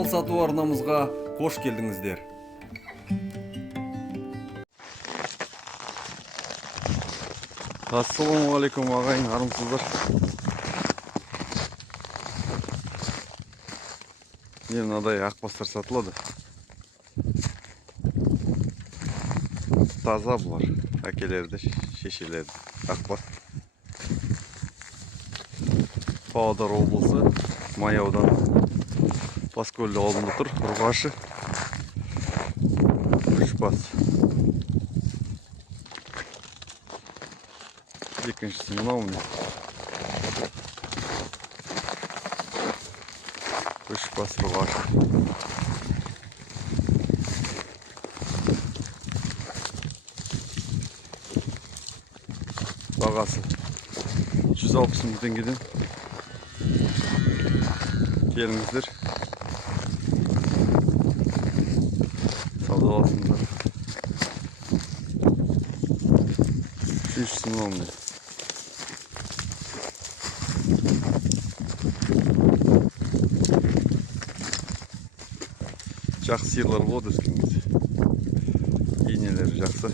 мал сату арнамызға қош келдіңіздер. Ассалаумағалейкум ағайын, армысыздар. Мен мынадай ақбастар сатылады. Таза бұлар, әкелерді, шешелерді. Ақбас. Павлодар облысы, Май ауданы, Баскөлді ауылында тұр, ұрғашы. Үш бас. Екіншісі мынау міне. Үш бас ұрғашы. Бағасы 160 мың теңгеден. Келіңіздер. Саудаласыңыздар. Үшіншісі мынау міне. Жақсы сиырлар болады өскенде. Инелері жақсы.